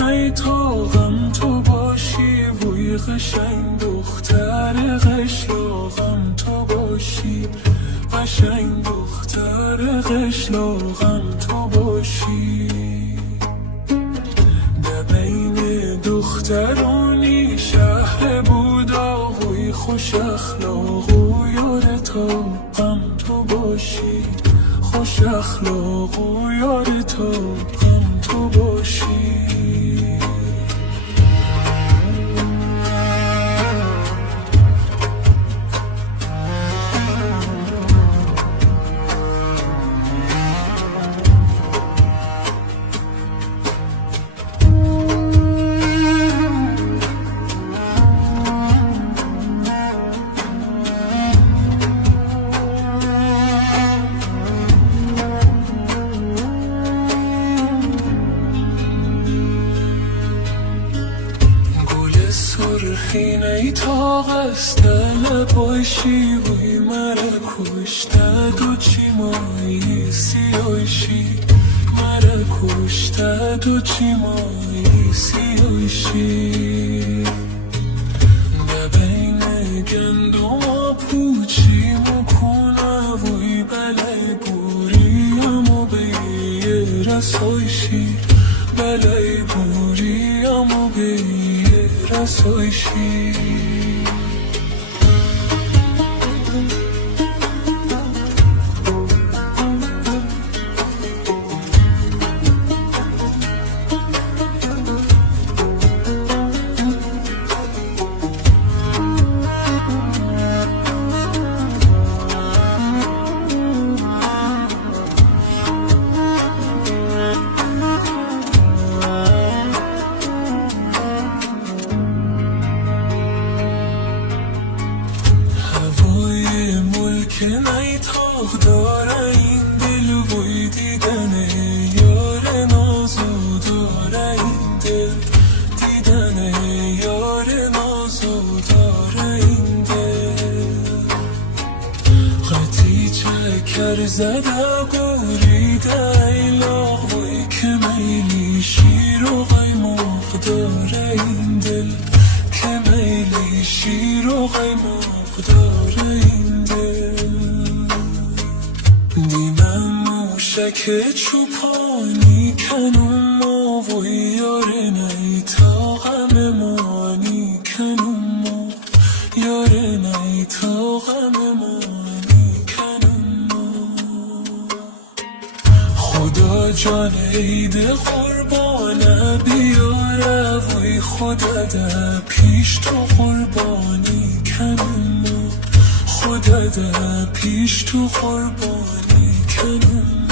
نی تا غم تو باشی، وی قشنگ دختر قشلاقم تو باشی، قشنگ دختر قشلاقم تو باشی. در بین دخترانی شهر بودا، وی خوش اخلاق و یار تا غم تو باشی، خوش اخلاق و یار تا غم تو باشی. سرخی نی تا قصد باشی، وی مرا کشتد و چی مایی سیایشی، مرا کشتد و چی مایی سیایشی. در بین گندم و پوچی مکنه، وی بلای بوریم و بی رسایشی، بلای بوریم و بی رسایشی. که نی تاق داره این دل، وی دیدن یار نازو داره این دل، دیدن یار نازو داره این دل. خطی چکر زده بریده ایلاق، وی که میلی شیر و قیماق داره این دل، که میلی شیر و قیماق داره این دل. دیمم موشک چوپانی کنون ما، وی یاره نی تا غم مانی کنون ما، یاره نی تا غم مانی کنون ما. خدا جان عید قربانه بیاره، وی خدا ده پیش تو قربانی کنون ما، خدا ده پیش تو قربانی کنون.